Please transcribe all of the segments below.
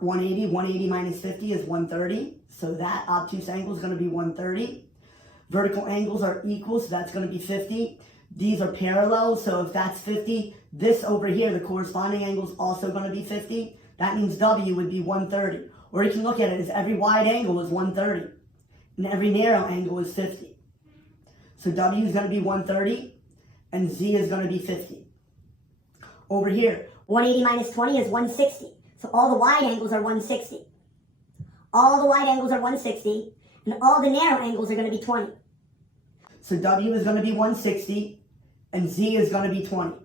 180. 180 minus 50 is 130. So that obtuse angle is going to be 130. Vertical angles are equal, so that's going to be 50. These are parallel, so if that's 50, this over here, the corresponding angle is also going to be 50. That means W would be 130. Or you can look at it as every wide angle is 130, and every narrow angle is 50. So W is going to be 130, and Z is going to be 50. Over here, 180 minus 20 is 160. So all the wide angles are 160. All the wide angles are 160, and all the narrow angles are going to be 20. So W is going to be 160, and Z is going to be 20.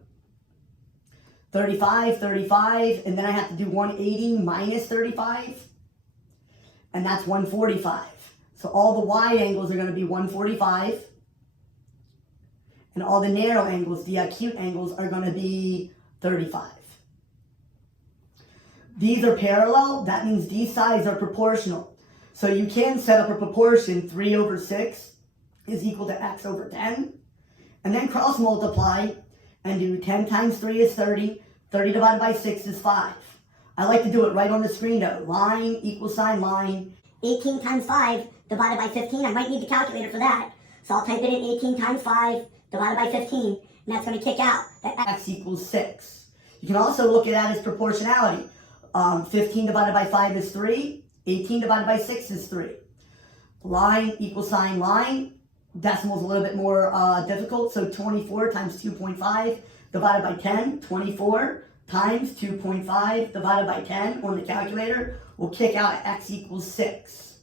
35, 35, and then I have to do 180 minus 35, and that's 145. So all the wide angles are going to be 145, and all the narrow angles, the acute angles, are going to be 35. These are parallel. That means these sides are proportional. So you can set up a proportion 3 over 6 is equal to x over 10, and then cross multiply and do 10 times 3 is 30. 30 divided by 6 is 5. I like to do it right on the screen though. Line equals sign line. 18 times 5 divided by 15. I might need the calculator for that. So I'll type it in 18 times 5 divided by 15, and that's going to kick out that X equals 6. You can also look at that as proportionality. 15 divided by 5 is 3. 18 divided by 6 is 3. Line equals sign line. Decimal's a little bit more difficult. So 24 times 2.5 divided by 10. 24 times 2.5 divided by 10 on the calculator will kick out X equals 6.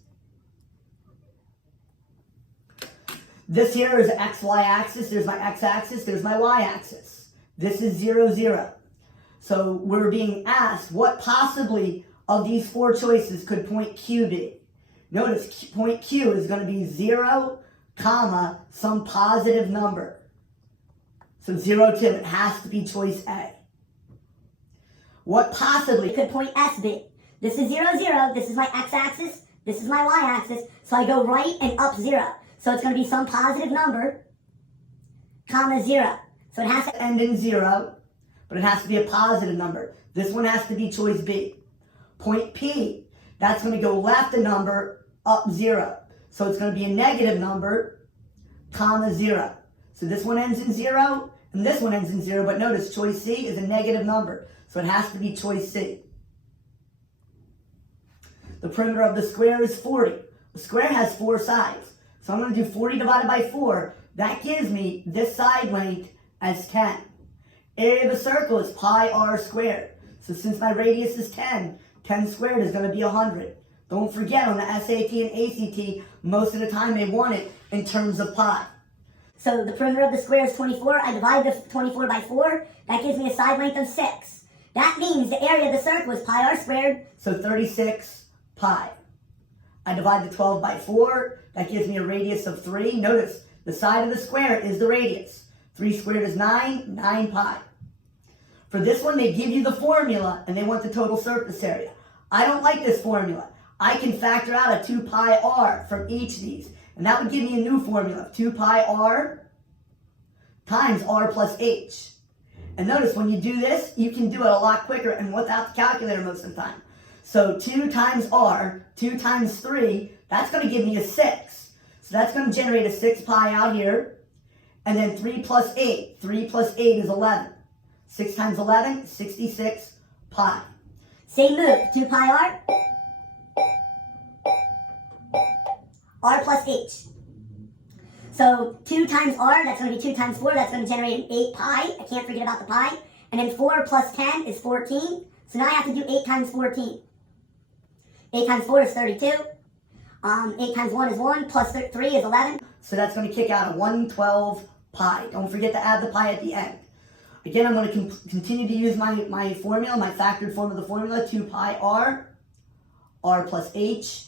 This here is the XY axis. There's my X axis. There's my Y axis. This is 0, 0. So we're being asked what possibly of these 4 choices could point Q be. Notice point Q is going to be 0, comma, some positive number. So 0, 2, it has to be choice A. What possibly could point S be? This is 0, 0. This is my X axis. This is my Y axis. So I go right and up 0. So it's going to be some positive number, comma 0. So it has to end in 0, but it has to be a positive number. This one has to be choice B. Point P, that's going to go left a number, up 0. So it's going to be a negative number, comma 0. So this one ends in 0, and this one ends in 0, but notice choice C is a negative number. So it has to be choice C. The perimeter of the square is 40. The square has 4 sides. So I'm going to do 40 divided by 4. That gives me this side length as 10. Area of a circle is pi r squared. So since my radius is 10, 10 squared is going to be 100. Don't forget, on the SAT and ACT, most of the time they want it in terms of pi. So the perimeter of the square is 24. I divide the 24 by 4. That gives me a side length of 6. That means the area of the circle is pi r squared. So 36 pi. I divide the 12 by 4. That gives me a radius of 3. Notice, the side of the square is the radius. 3 squared is 9, 9 pi. For this one, they give you the formula, and they want the total surface area. I don't like this formula. I can factor out a 2 pi r from each of these, and that would give me a new formula of 2 pi r times r plus h. And notice, when you do this, you can do it a lot quicker and without the calculator most of the time. So 2 times r, 2 times 3, that's going to give me a 6. So that's going to generate a 6 pi out here. And then 3 plus 8. 3 plus 8 is 11. 6 times 11, 66 pi. Same move. 2 pi r. R plus h. So 2 times r, that's going to be 2 times 4. That's going to generate an 8 pi. I can't forget about the pi. And then 4 plus 10 is 14. So now I have to do 8 times 14. 8 times 4 is 32. 8 times 1 is 1. Plus 3 is 11. So that's going to kick out a 112 pi. Don't forget to add the pi at the end. Again, I'm going to continue to use my formula, my factored form of the formula. 2 pi r, r plus h.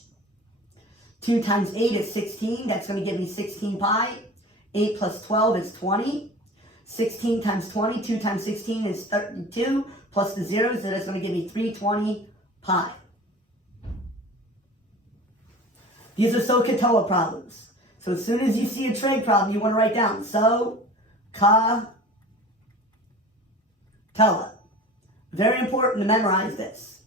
2 times 8 is 16. That's going to give me 16 pi. 8 plus 12 is 20. 16 times 20, 2 times 16 is 32. Plus the zeros, so that's going to give me 320 pi. These are SOHCAHTOA problems. So as soon as you see a trig problem, you want to write down SOHCAHTOA. Very important to memorize this.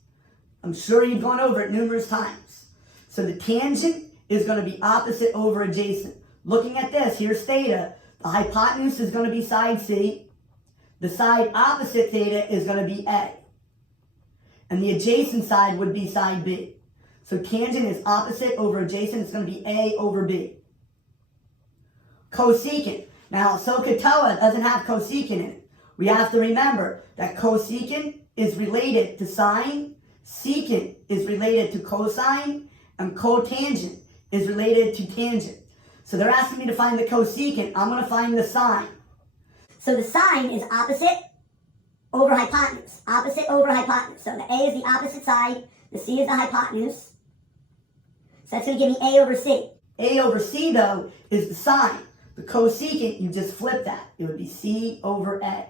I'm sure you've gone over it numerous times. So the tangent is going to be opposite over adjacent. Looking at this, here's theta. The hypotenuse is going to be side C. The side opposite theta is going to be A. And the adjacent side would be side B. So tangent is opposite over adjacent. It's going to be A over B. Cosecant. Now, SOHCAHTOA doesn't have cosecant in it. We have to remember that cosecant is related to sine, secant is related to cosine, and cotangent is related to tangent. So they're asking me to find the cosecant. I'm going to find the sine. So the sine is opposite over hypotenuse. Opposite over hypotenuse. So the A is the opposite side. The C is the hypotenuse. So that's going to give me A over C. A over C, though, is the sine. The cosecant, you just flip that. It would be C over A.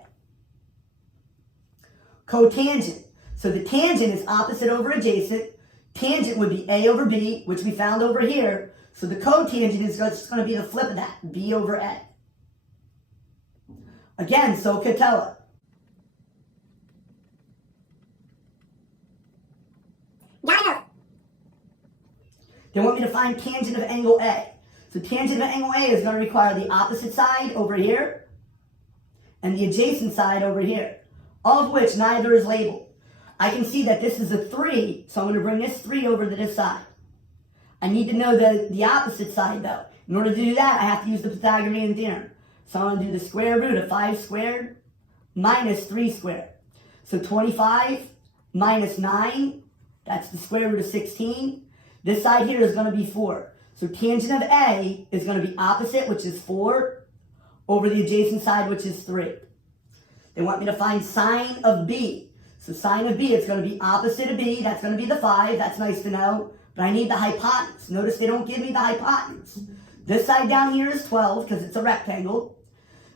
Cotangent. So the tangent is opposite over adjacent. Tangent would be A over B, which we found over here. So the cotangent is just going to be the flip of that, B over A. Again, SOHCAHTOA. Got it. They want me to find tangent of angle A. So tangent of angle A is going to require the opposite side over here and the adjacent side over here, all of which neither is labeled. I can see that this is a 3, so I'm going to bring this 3 over to this side. I need to know the opposite side, though. In order to do that, I have to use the Pythagorean Theorem. So I'm going to do the square root of 5 squared minus 3 squared. So 25 minus 9, that's the square root of 16. This side here is going to be 4. So tangent of A is going to be opposite, which is 4, over the adjacent side, which is 3. They want me to find sine of B. So sine of B, it's going to be opposite of B. That's going to be the 5. That's nice to know. But I need the hypotenuse. Notice they don't give me the hypotenuse. This side down here is 12 because it's a rectangle.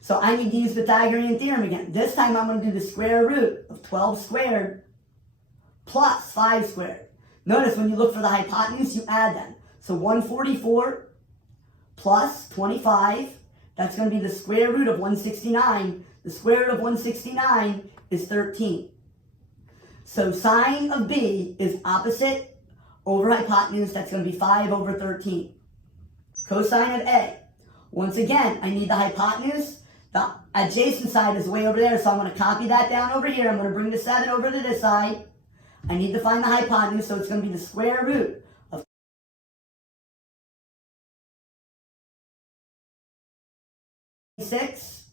So I need to use Pythagorean Theorem again. This time I'm going to do the square root of 12 squared plus 5 squared. Notice when you look for the hypotenuse, you add them. So 144 plus 25, that's going to be the square root of 169. The square root of 169 is 13. So sine of B is opposite over hypotenuse. That's going to be 5 over 13. Cosine of A. Once again, I need the hypotenuse. The adjacent side is way over there, so I'm going to copy that down over here. I'm going to bring the 7 over to this side. I need to find the hypotenuse, so it's going to be the square root of 6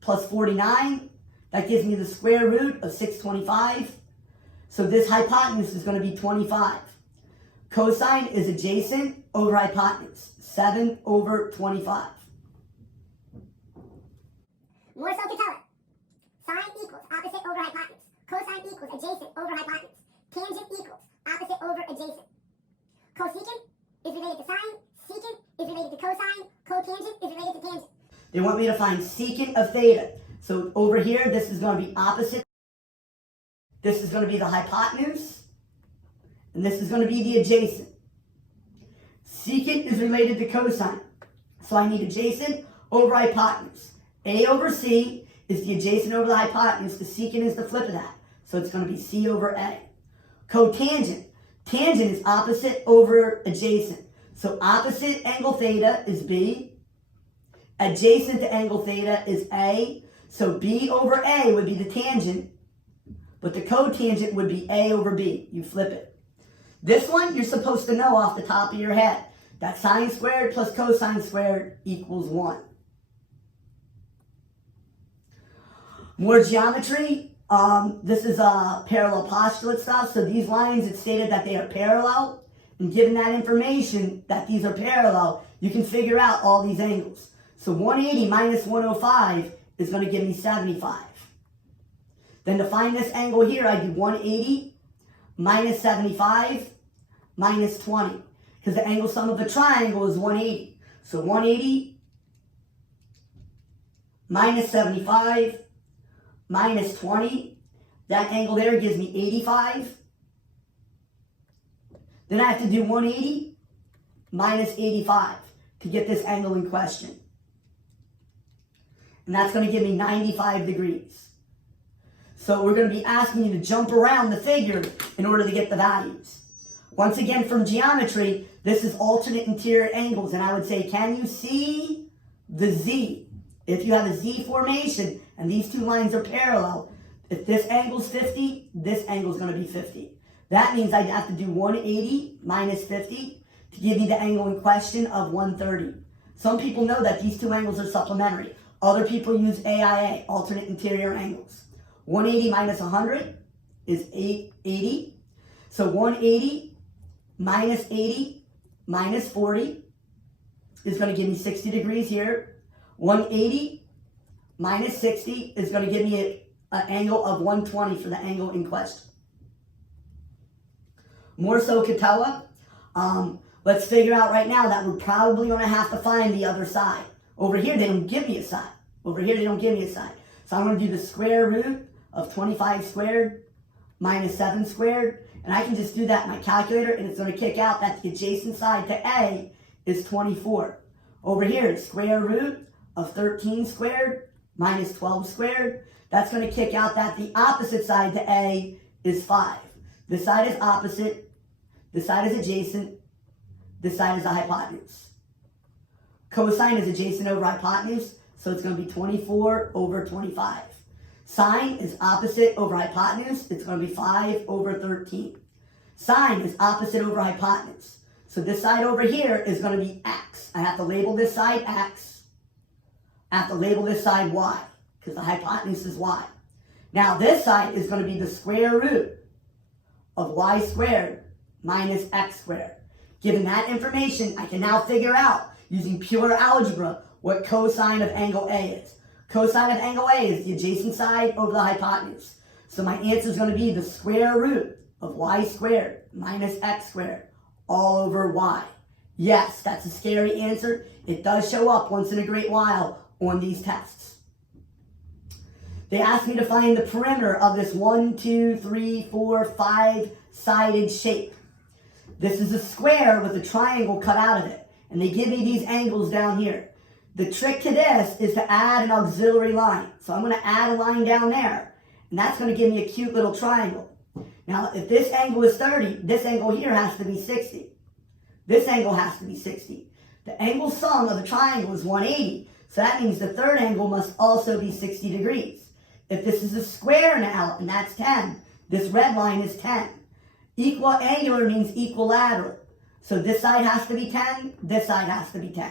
plus 49. That gives me the square root of 625. So this hypotenuse is going to be 25. Cosine is adjacent over hypotenuse. 7 over 25. More SOHCAHTOA. Sine equals opposite over hypotenuse. Cosine equals adjacent over hypotenuse. Tangent equals opposite over adjacent. Cosecant is related to sine. Secant is related to cosine. Cotangent is related to tangent. They want me to find secant of theta. So over here, this is going to be opposite. This is going to be the hypotenuse. And this is going to be the adjacent. Secant is related to cosine. So I need adjacent over hypotenuse. A over C is the adjacent over the hypotenuse. The secant is the flip of that. So it's going to be C over A. Cotangent. Tangent is opposite over adjacent. So opposite angle theta is B. Adjacent to angle theta is A. So B over A would be the tangent. But the cotangent would be A over B. You flip it. This one you're supposed to know off the top of your head. That sine squared plus cosine squared equals 1. More geometry. This is parallel postulate stuff. So these lines, it's stated that they are parallel. And given that information, that these are parallel, you can figure out all these angles. So 180 minus 105 is going to give me 75. Then to find this angle here, I do 180 minus 75 minus 20. Because the angle sum of a triangle is 180. So 180 minus 75 minus 20. That angle there gives me 85. Then I have to do 180 minus 85 to get this angle in question. And that's going to give me 95 degrees. So we're going to be asking you to jump around the figure in order to get the values. Once again, from geometry, this is alternate interior angles. And I would say, can you see the Z? If you have a Z formation and these two lines are parallel, if this angle's 50, this angle's going to be 50. That means I'd have to do 180 minus 50 to give me the angle in question of 130. Some people know that these two angles are supplementary. Other people use AIA, alternate interior angles. 180 minus 100 is 880. So 180 minus 80 minus 40 is going to give me 60 degrees here. 180 minus 60 is going to give me an angle of 120 for the angle in question. More so Katoa, let's figure out right now that we're probably going to have to find the other side. Over here, they don't give me a side. Over here, they don't give me a side. So I'm going to do the square root of 25 squared minus 7 squared. And I can just do that in my calculator, and it's going to kick out that the adjacent side to A is 24. Over here, it's square root of 13 squared minus 12 squared. That's going to kick out that the opposite side to A is 5. This side is opposite. This side is adjacent. This side is a hypotenuse. Cosine is adjacent over hypotenuse, so it's going to be 24 over 25. Sine is opposite over hypotenuse. It's going to be 5 over 13. Sine is opposite over hypotenuse. So this side over here is going to be x. I have to label this side x. I have to label this side y, because the hypotenuse is y. Now this side is going to be the square root of y squared minus x squared. Given that information, I can now figure out, using pure algebra, what cosine of angle A is. Cosine of angle A is the adjacent side over the hypotenuse. So my answer is going to be the square root of y squared minus x squared all over y. Yes, that's a scary answer. It does show up once in a great while on these tests. They asked me to find the perimeter of this 1, 2, 3, 4, 5-sided shape. This is a square with a triangle cut out of it. And they give me these angles down here. The trick to this is to add an auxiliary line. So I'm going to add a line down there. And that's going to give me a cute little triangle. Now, if this angle is 30, this angle here has to be 60. This angle has to be 60. The angle sum of the triangle is 180. So that means the third angle must also be 60 degrees. If this is a square now, and that's 10, this red line is 10. Equiangular means equilateral. So this side has to be 10, this side has to be 10.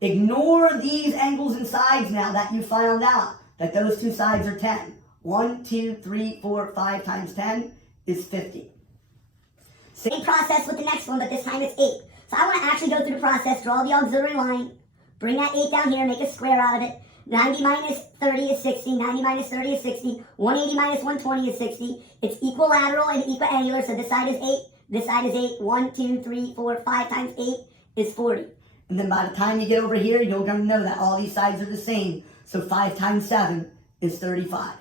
Ignore these angles and sides now that you found out that those two sides are 10. 1, 2, 3, 4, 5 times 10 is 50. Same process with the next one, but this time it's 8. So I want to actually go through the process, draw the auxiliary line, bring that 8 down here, make a square out of it. 90 minus 30 is 60, 90 minus 30 is 60, 180 minus 120 is 60. It's equilateral and equiangular, so this side is 8, this side is 8. 1, 2, 3, 4, 5 times 8 is 40. And then by the time you get over here, you're going to know that all these sides are the same. So 5 times 7 is 35.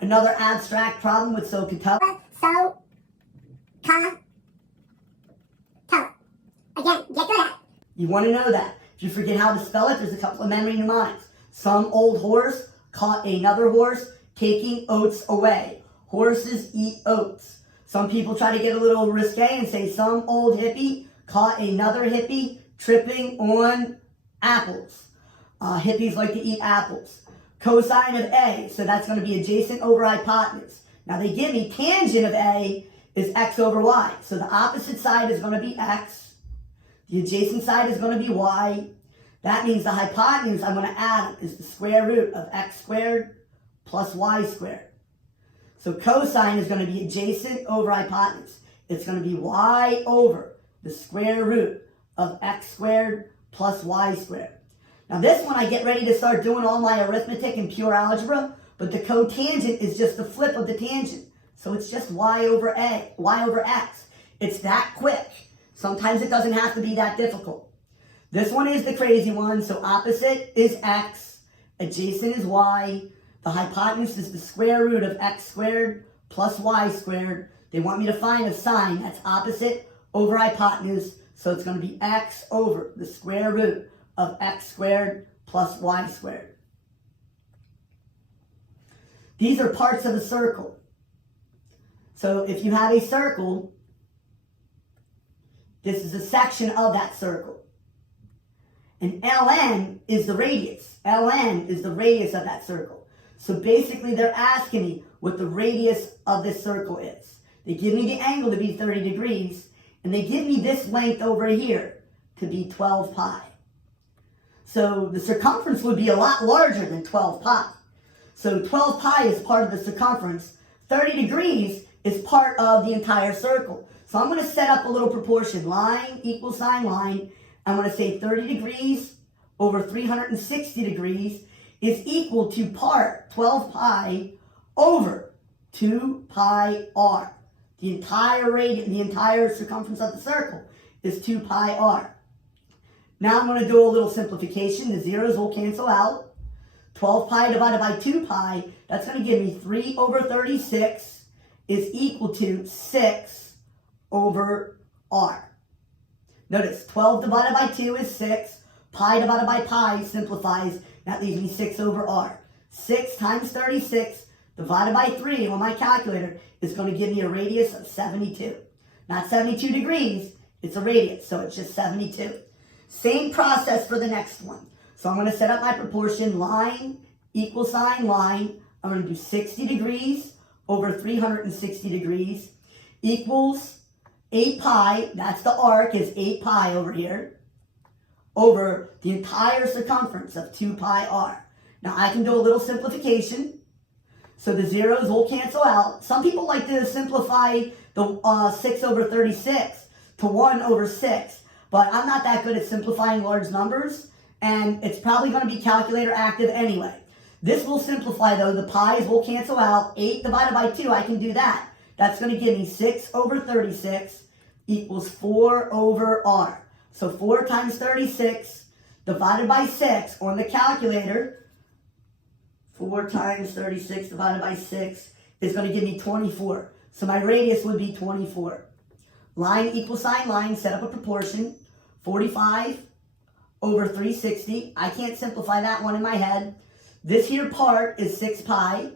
Another abstract problem with SOHCAHTOA. Again, get good at. You want to know that. If you forget how to spell it, there's a couple of memory mnemonics. Some old horse caught another horse taking oats away. Horses eat oats. Some people try to get a little risque and say some old hippie caught another hippie tripping on apples. Hippies like to eat apples. Cosine of A, so that's going to be adjacent over hypotenuse. Now they give me tangent of A is x over y. So the opposite side is going to be x. The adjacent side is going to be y. That means the hypotenuse I'm going to add is the square root of x squared plus y squared. So cosine is going to be adjacent over hypotenuse. It's going to be y over the square root of x squared plus y squared. Now this one I get ready to start doing all my arithmetic and pure algebra, but the cotangent is just the flip of the tangent. So it's just y over x. It's that quick. Sometimes it doesn't have to be that difficult. This one is the crazy one. So opposite is x, adjacent is y. The hypotenuse is the square root of x squared plus y squared. They want me to find a sign that's opposite over hypotenuse. So it's going to be x over the square root of x squared plus y squared. These are parts of a circle. So if you have a circle, this is a section of that circle. And ln is the radius. ln is the radius of that circle. So basically they're asking me what the radius of this circle is. They give me the angle to be 30 degrees, and they give me this length over here to be 12 pi. So the circumference would be a lot larger than 12 pi. So 12 pi is part of the circumference. 30 degrees is part of the entire circle. So I'm going to set up a little proportion. Line equals sine line. I'm going to say 30 degrees over 360 degrees is equal to part 12 pi over 2 pi r. The entire radius, the entire circumference of the circle is 2 pi r. Now I'm going to do a little simplification. The zeros will cancel out. 12 pi divided by 2 pi, that's going to give me 3 over 36 is equal to 6 over r. Notice 12 divided by 2 is 6. Pi divided by pi simplifies. That leaves me 6 over r. 6 times 36 divided by 3 on my calculator is going to give me a radius of 72. Not 72 degrees, it's a radius, so it's just 72. Same process for the next one. So I'm going to set up my proportion. Line equals sine line. I'm going to do 60 degrees over 360 degrees equals 8 pi. That's the arc, is 8 pi over here, over the entire circumference of 2 pi r. Now I can do a little simplification. So the zeros will cancel out. Some people like to simplify the 6 over 36 to 1 over 6. But I'm not that good at simplifying large numbers. And it's probably going to be calculator active anyway. This will simplify though. The pi's will cancel out. 8 divided by 2, I can do that. That's going to give me 6 over 36 equals 4 over r. So 4 times 36 divided by 6 on the calculator. 4 times 36 divided by 6 is going to give me 24. So my radius would be 24. Line equals sine line, set up a proportion. 45 over 360. I can't simplify that one in my head. This here part is 6 pi.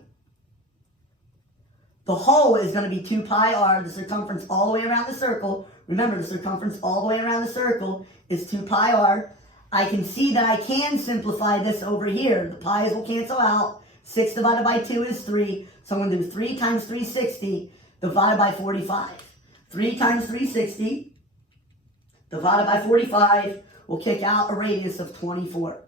The whole is going to be 2 pi r, the circumference all the way around the circle. Remember, the circumference all the way around the circle is 2 pi r. I can see that I can simplify this over here. The pi's will cancel out. 6 divided by 2 is 3. So I'm going to do 3 times 360 divided by 45. 3 times 360 divided by 45 will kick out a radius of 24.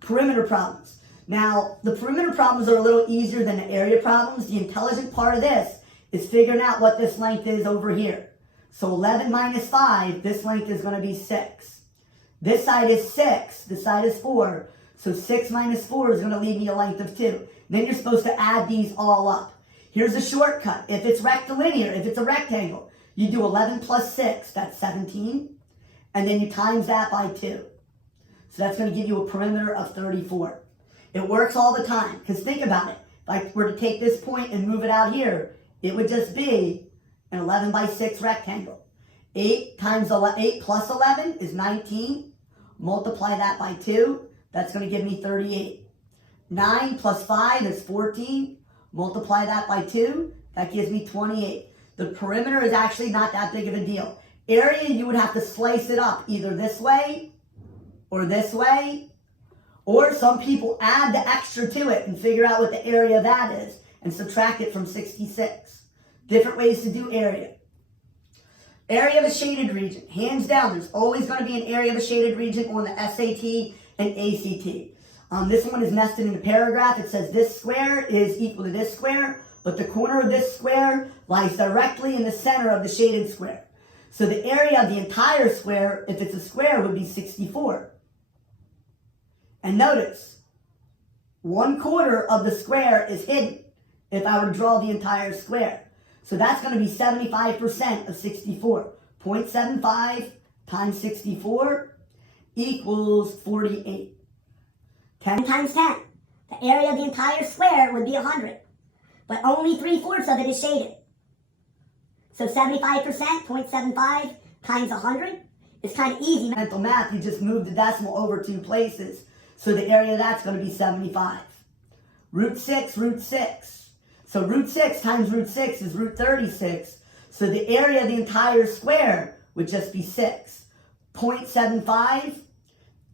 Perimeter problems. Now, the perimeter problems are a little easier than the area problems. The intelligent part of this is figuring out what this length is over here. So 11 minus 5, this length is going to be 6. This side is 6, this side is 4. So 6 minus 4 is going to leave me a length of 2. Then you're supposed to add these all up. Here's a shortcut. If it's rectilinear, if it's a rectangle, you do 11 plus 6, that's 17. And then you times that by 2. So that's going to give you a perimeter of 34. It works all the time. Because think about it. If I were to take this point and move it out here, it would just be an 11 by 6 rectangle. 8 plus 11 is 19. Multiply that by 2. That's going to give me 38. 9 plus 5 is 14. Multiply that by 2. That gives me 28. The perimeter is actually not that big of a deal. Area, you would have to slice it up either this way or this way. Or some people add the extra to it and figure out what the area of that is and subtract it from 66. Different ways to do area. Area of a shaded region. Hands down, there's always going to be an area of a shaded region on the SAT and ACT. This one is nested in a paragraph. It says this square is equal to this square, but the corner of this square lies directly in the center of the shaded square. So the area of the entire square, if it's a square, would be 64. And notice, 1/4 of the square is hidden if I were to draw the entire square. So that's going to be 75% of 64. 0.75 times 64 equals 48. 10 times 10. The area of the entire square would be 100. But only 3/4 of it is shaded. So 75%, 0.75 times 100 is kind of easy. Mental math, you just move the decimal over 2 places. So the area of that's going to be 75. Root 6, root 6. So root 6 times root 6 is root 36. So the area of the entire square would just be 6. 0.75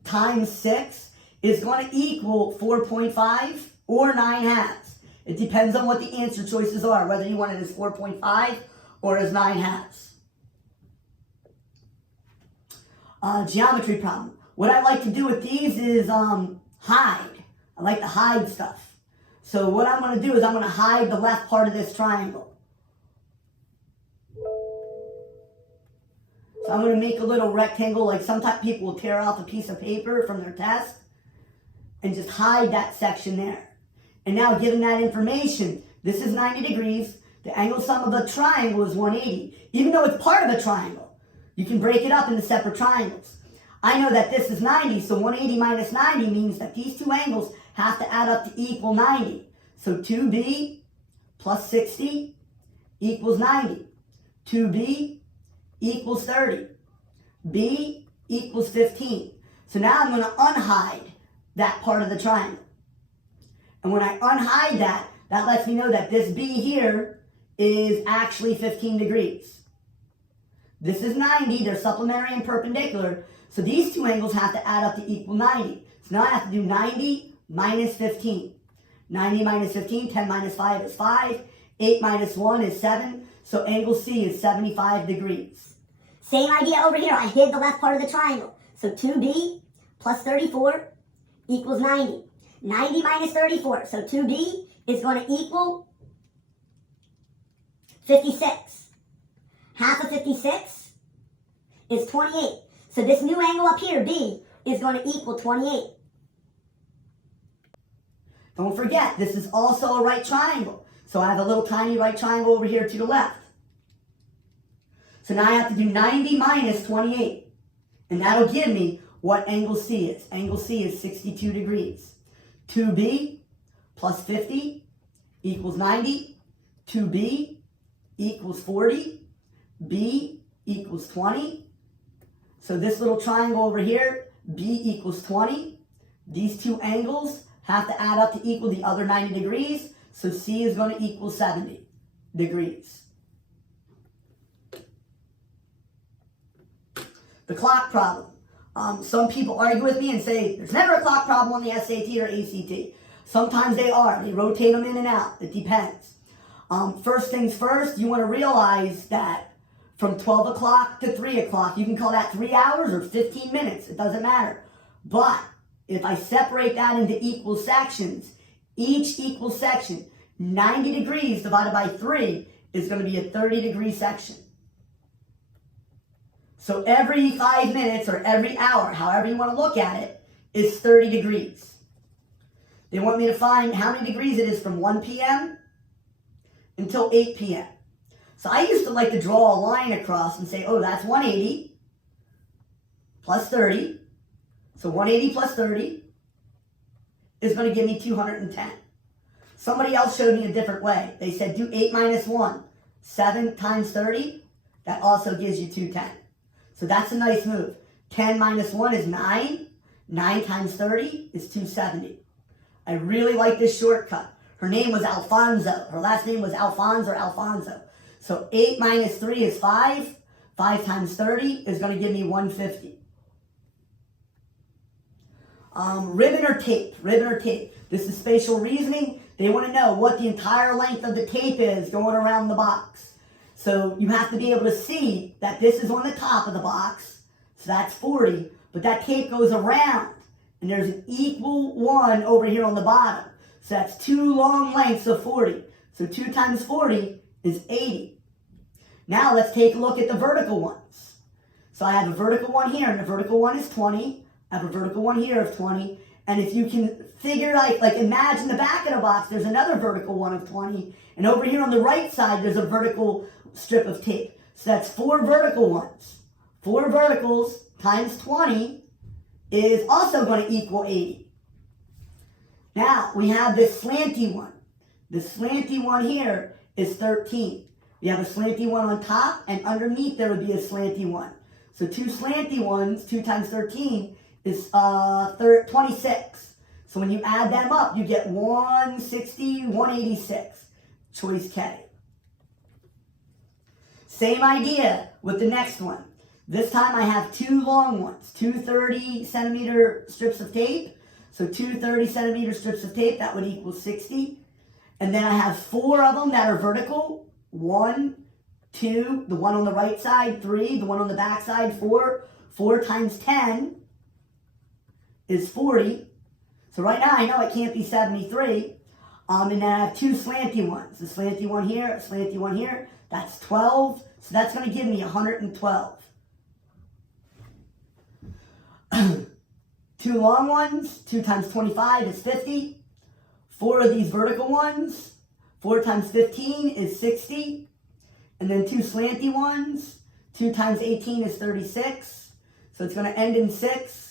times 6 is going to equal 4.5 or 9/2. It depends on what the answer choices are, whether you want it as 4.5 or as 9/2. Geometry problem. What I like to do with these is hide. I like to hide stuff. So what I'm going to do is I'm going to hide the left part of this triangle. So I'm going to make a little rectangle, like sometimes people will tear off a piece of paper from their test and just hide that section there. And now given that information, this is 90 degrees. The angle sum of a triangle is 180. Even though it's part of a triangle, you can break it up into separate triangles. I know that this is 90, so 180 minus 90 means that these two angles have to add up to equal 90. So 2b plus 60 equals 90. 2b equals 30. B equals 15. So now I'm going to unhide that part of the triangle. And when I unhide that, that lets me know that this B here is actually 15 degrees. This is 90, they're supplementary and perpendicular, so these two angles have to add up to equal 90. So now I have to do 90 minus 15. 90 minus 15, 10 minus 5 is 5, 8 minus 1 is 7, so angle C is 75 degrees. Same idea over here. I hid the left part of the triangle. So 2b plus 34 equals 90. 90 minus 34, so 2b is going to equal 56. Half of 56 is 28. So this new angle up here, B, is going to equal 28. Don't forget, this is also a right triangle. So I have a little tiny right triangle over here to the left. So now I have to do 90 minus 28. And that'll give me what angle C is. Angle C is 62 degrees. 2b plus 50 equals 90. 2b equals 40. B equals 20. So this little triangle over here, B equals 20. These two angles have to add up to equal the other 90 degrees. So C is going to equal 70 degrees. The clock problem. Some people argue with me and say there's never a clock problem on the SAT or ACT. Sometimes they are. They rotate them in and out. It depends. First things first, you want to realize that from 12 o'clock to 3 o'clock, you can call that 3 hours or 15 minutes. It doesn't matter. But if I separate that into equal sections, each equal section, 90 degrees divided by 3 is going to be a 30-degree section. So every 5 minutes or every hour, however you want to look at it, is 30 degrees. They want me to find how many degrees it is from 1 p.m. until 8 p.m. So I used to like to draw a line across and say, oh, that's 180 plus 30. So 180 plus 30 is going to give me 210. Somebody else showed me a different way. They said do 8 minus 1. 7 times 30, that also gives you 210. So that's a nice move. 10 minus 1 is 9. 9 times 30 is 270. I really like this shortcut. Her name was Alfonso. Her last name was Alphonse or Alfonso. So 8 minus 3 is 5. 5 times 30 is going to give me 150. Ribbon or tape? Ribbon or tape? This is spatial reasoning. They want to know what the entire length of the tape is going around the box. So you have to be able to see that this is on the top of the box. So that's 40. But that tape goes around. And there's an equal one over here on the bottom. So that's 2 long lengths of 40. So 2 times 40 is 80. Now let's take a look at the vertical ones. So I have a vertical one here, and the vertical one is 20. I have a vertical one here of 20. And if you can figure, like imagine the back of the box, there's another vertical one of 20. And over here on the right side, there's a vertical strip of tape. So that's 4 vertical ones. 4 verticals times 20 is also going to equal 80. Now, we have this slanty one. The slanty one here is 13. We have a slanty one on top, and underneath there would be a slanty one. So 2 slanty ones, 2 times 13, is 26. So when you add them up, you get 160, 186. Choice K. Same idea with the next one. This time I have two long ones, two 30-centimeter strips of tape. So two 30-centimeter strips of tape, that would equal 60. And then I have four of them that are vertical. 1, 2, the one on the right side, 3, the one on the back side, 4. 4 times 10 is 40. So right now I know it can't be 73. And then I have two slanty ones. A slanty one here, a slanty one here. That's 12. So that's going to give me 112. Two long ones, 2 times 25 is 50. 4 of these vertical ones, 4 times 15 is 60. And then 2 slanty ones, 2 times 18 is 36. So it's going to end in 6.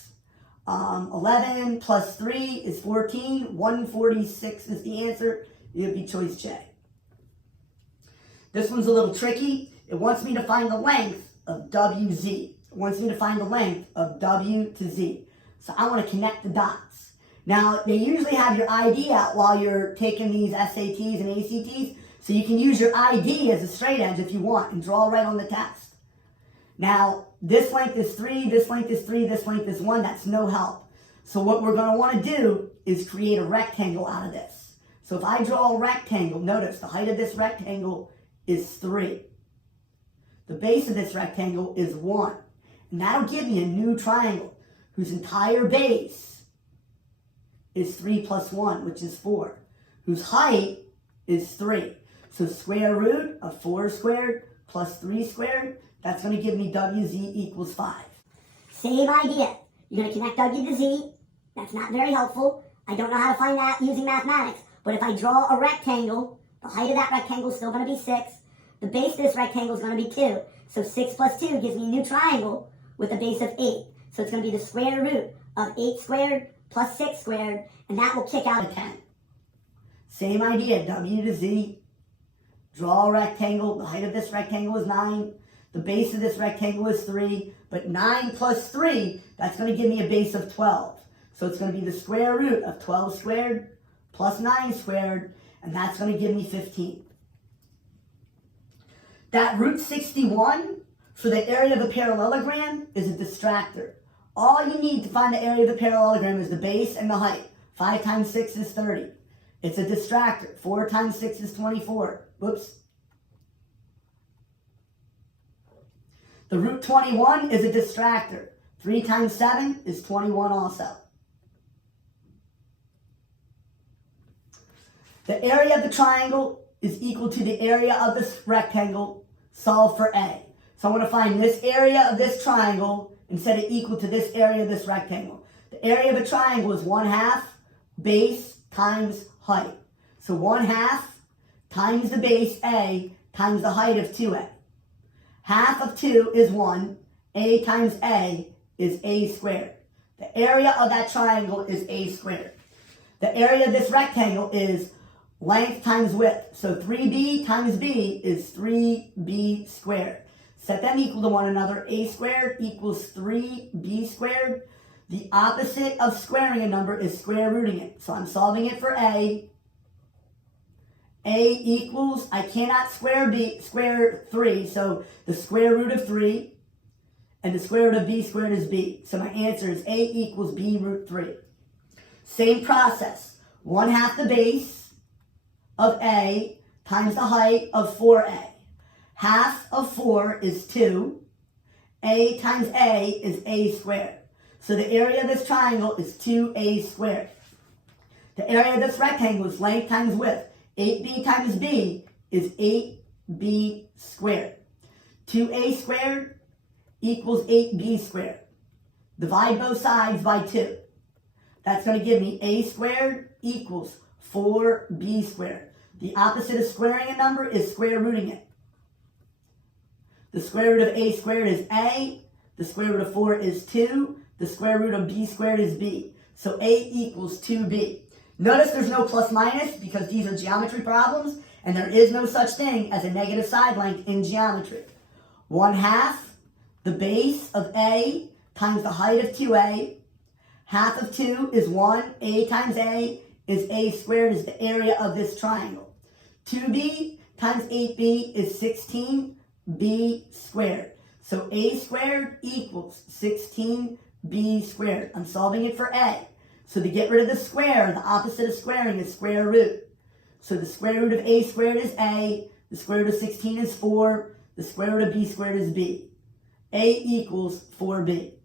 11 plus 3 is 14. 146 is the answer. It would be choice J. This one's a little tricky. It wants me to find the length of WZ. It wants me to find the length of W to Z. So I want to connect the dots. Now, they usually have your ID out while you're taking these SATs and ACTs. So you can use your ID as a straight edge if you want and draw right on the test. Now, this length is 3, this length is 3, this length is 1. That's no help. So what we're going to want to do is create a rectangle out of this. So if I draw a rectangle, notice the height of this rectangle is 3. The base of this rectangle is 1. And that'll give me a new triangle whose entire base is 3 plus 1, which is 4. Whose height is 3. So square root of 4 squared plus 3 squared, that's going to give me WZ equals 5. Same idea. You're going to connect W to Z. That's not very helpful. I don't know how to find that using mathematics. But if I draw a rectangle, the height of that rectangle is still going to be 6. The base of this rectangle is going to be 2. So 6 plus 2 gives me a new triangle with a base of 8. So it's going to be the square root of 8 squared plus 6 squared, and that will kick out a 10. Same idea, W to Z. Draw a rectangle. The height of this rectangle is 9. The base of this rectangle is 3. But 9 plus 3, that's going to give me a base of 12. So it's going to be the square root of 12 squared plus 9 squared, and that's going to give me 15. That root 61 for the area of a parallelogram is a distractor. All you need to find the area of the parallelogram is the base and the height. 5 times 6 is 30. It's a distractor. 4 times 6 is 24. Whoops. The root 21 is a distractor. 3 times 7 is 21 also. The area of the triangle is equal to the area of this rectangle. Solve for A. So I want to find this area of this triangle and set it equal to this area of this rectangle. The area of a triangle is 1/2 base times height. So 1/2 times the base A times the height of 2A. Half of 2 is 1. A times A is A squared. The area of that triangle is A squared. The area of this rectangle is length times width. So 3B times B is 3B squared. Set them equal to one another. A squared equals 3B squared. The opposite of squaring a number is square rooting it. So I'm solving it for A. A equals, I cannot square 3, so the square root of 3, and the square root of B squared is B. So my answer is A equals B root 3. Same process. 1/2 the base of A times the height of 4A. Half of 4 is 2. A times A is A squared. So the area of this triangle is 2A squared. The area of this rectangle is length times width. 8B times B is 8B squared. 2A squared equals 8B squared. Divide both sides by 2. That's going to give me A squared equals 4B squared. The opposite of squaring a number is square rooting it. The square root of A squared is A. The square root of 4 is 2. The square root of B squared is B. So A equals 2B. Notice there's no plus minus because these are geometry problems, and there is no such thing as a negative side length in geometry. 1/2 the base of A times the height of 2A. Half of 2 is 1. A times A is A squared is the area of this triangle. 2B times 8B is 16B squared. So A squared equals 16B squared. I'm solving it for A. So to get rid of the square, the opposite of squaring is square root. So the square root of A squared is A. The square root of 16 is 4. The square root of B squared is B. A equals 4B.